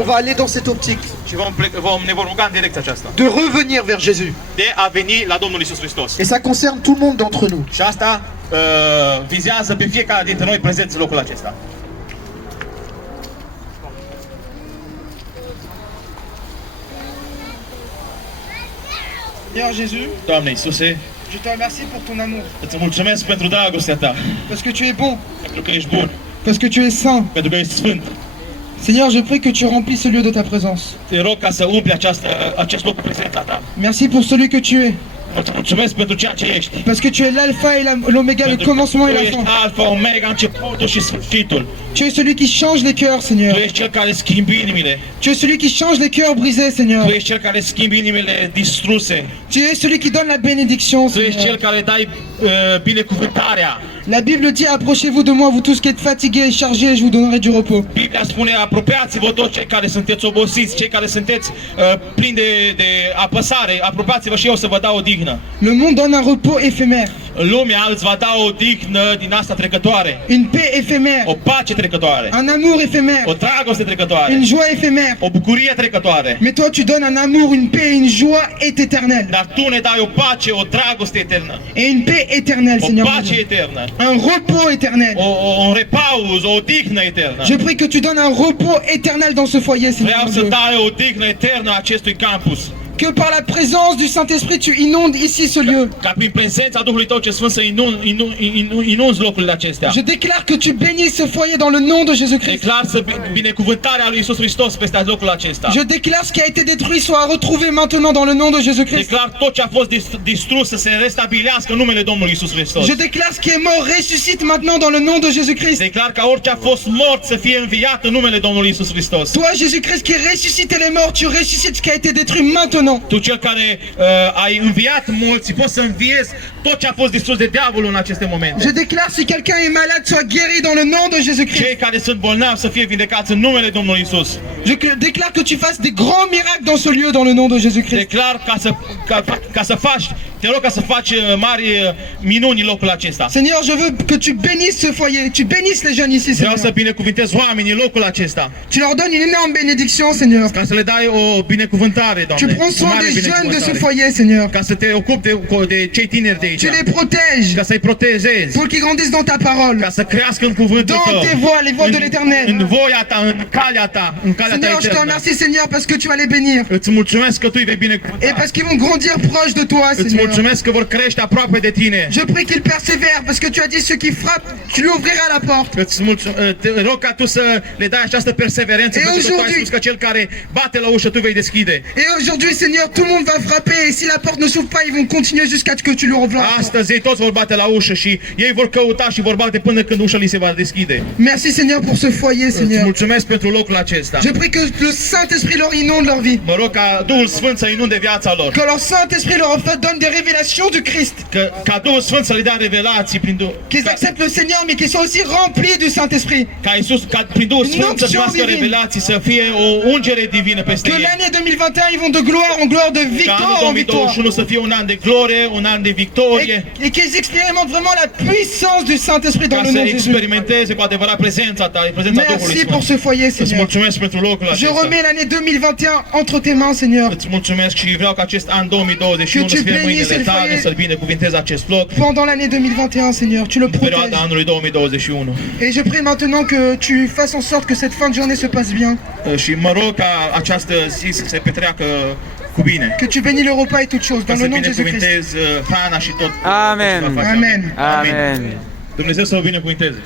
On va aller dans cette optique Și ne vom ruga în direcția aceasta. de revenir vers Jésus. De a veni la Domnul Iisus Hristos. Et ça concerne tout le monde d'entre nous. Și asta vizează pe fiecare dintre noi prezenți în locul acesta. Seigneur Jésus, Doamne Iisuse, je te remercie pour ton amour, îți mulțumesc pentru dragostea ta, parce que tu es bon, pentru că ești bun, parce que tu es saint. pentru că ești sfânt. Seigneur, je prie que tu remplis ce lieu de ta présence. Te rog ca să umpli acest loc cu prezența ta. Merci pour celui que tu es, Îți mulțumesc pentru ceea ce ești. parce que tu es l'alpha et l'oméga, le Pentru că commencement et tu la ești fin. alfa, omega, începutul și sfârșitul. Tu es celui qui change les cœurs, Tu Seigneur. ești cel care schimbi inimile. Tu es celui qui change les cœurs brisés, Seigneur. Tu ești cel care schimbi inimile distruse. Tu es celui qui donne la bénédiction, Tu ești cel Seigneur. care dai binecuvântarea. La Bible dit, approchez-vous de moi, vous tous qui êtes fatigués et chargés, et je vous donnerai du repos. Biblia spune, apropiați-vă toți cei care sunteți obosiți, cei care sunteți plini de apăsare, apropiați-vă și eu să vă dau o dignă. Le monde donne un repos éphémère, Lumea îți va da o dignă din asta trecătoare, une paix éphémère, o pace trecătoare, un amour éphémère, o dragoste trecătoare, une joie éphémère. o bucurie trecătoare. Mais toi, tu donnes un amour, une paix, une joie éternelle. Dar tu ne dai o pace, o dragoste eternă, Et une paix éternelle, o Seigneur. pace Jésus. eternă, Un repos éternel. un repaus, o dignă eternă. Je prie que tu donnes un repos éternel dans ce foyer, Seigneur. Vreau mon să Dieu. dai o dignă eternă acestui campus. Que par la présence du Saint-Esprit, tu inondes ici ce lieu. Ca prin prezența Duhului Tău ce Sfânt să inunzi locurile acestea. Je déclare que tu bénis ce foyer dans le nom de Jésus-Christ. Declar să binecuvântarea lui Iisus Hristos peste locul acesta. Je déclare ce qui a été détruit soit retrouvé maintenant dans le nom de Jésus-Christ. Declar tot ce a fost distrus să se restabilească în numele Domnului Iisus Hristos. Je déclare ce qui est mort ressuscite maintenant dans le nom de Jésus-Christ. Declar ca orice a fost mort să fie înviat în numele Domnului Iisus Hristos. Toi, Jésus-Christ, qui ressuscites les morts, tu ressuscites ce qui a été détruit maintenant. Tu cel care ai înviat mulți, poți să înviezi tot ce a fost distrus de diavolul în aceste momente. Je déclare si quelqu'un est malade, soit guéri dans le nom de Jésus-Christ. Cei care sunt bolnavi să fie vindecați în numele Domnului Iisus. Je déclare que tu fasses des grands miracles dans ce lieu dans le nom de Jésus-Christ. Declar ca să faci, te rog ca să faci mari minuni în locul acesta. Seigneur, je veux que tu bénisses ce foyer, tu bénisses les jeunes ici, Vreau Seigneur. să binecuvintez oamenii în locul acesta. Tu leur donnes une énorme bénédiction, Seigneur. Ca să le dai o binecuvântare, Tu Doamne. prends o soin mare des jeunes de ce binecuvântare. foyer, Seigneur. Ca să te ocupi de cei tineri de aici. Tu les protèges Ca să-i protejezi. pour qu'ils grandissent dans ta parole. Ca să crească în cuvântul Dans tău. tes voies, les voies de l'Éternel. În voia ta, în calea ta, în calea ta Seigneur, je te eternă. remercie, Seigneur, parce que tu vas les bénir. Îți mulțumesc că tu îi vei Et binecuvânta. parce qu'ils vont grandir proche de toi, Îți Seigneur. mulțumesc că vor crește aproape de tine. Je prie qu'ils persévèrent, parce que tu as dit ceux qui frappent, tu lui ouvriras la porte. Te rog ca tu să le dai această perseverență, Et pentru că tu ai aujourd'hui- spus că cel care bate la ușă tu vei deschide. Et aujourd'hui, Seigneur, tout le monde va frapper, et si la porte ne s'ouvre pas, ils vont continuer jusqu'à ce que tu leur ouvres la porte. Astăzi ei toți vor bate la ușă și ei vor căuta și vor bate până când ușa li se va deschide. Merci, Seigneur, pour ce foyer, Îți Seigneur. mulțumesc pentru locul acesta. Je prie que le Saint-Esprit leur inonde leur vie. Mă rog ca Duhul Sfânt să inunde viața lor. Que leur Saint-Esprit leur en fait donne des révélations du Christ. Ca Duhul Sfânt să le dea revelații prin Qu'ils acceptent le Seigneur, mais qu'ils soient aussi remplis du Saint-Esprit. ca prin Duhul Sfânt să Unction primească divine. revelații, să fie o ungere divină peste Que ei. l'année 2021, ils vont de gloire en gloire, de Ca anul victoire en victoire. 2021 să fie un an de glorie, un an de victorie. Et qu'ils expérimentent vraiment la puissance du Saint-Esprit dans Ca le să nom de Jésus. experimenteze cu adevărat prezența ta, prezența Duhului Merci pour Sfânt. ce foyer, Îți Seigneur. mulțumesc pentru locul Je acesta. remets l'année 2021 entre tes mains, Seigneur. Îți mulțumesc și vreau ca acest an 2021 Que tu să fie în bénisses mâinile le tale, foyer. să-l binecuvintezi acest loc, Pendant l'année 2021, Seigneur, tu le în perioada protèges. anului 2021. Et je prie maintenant que tu fasses en sorte que cette fin de journée se passe bien. Și mă rog ca această zi să se petreacă cu bine. Que tu bénis le repas et toutes choses. Ca Dans să le nom de Jésus-Christ. binecuvintezi hrana și tot. Amen. tot ce va face. Amen. Amen. Dumnezeu să o binecuvinteze.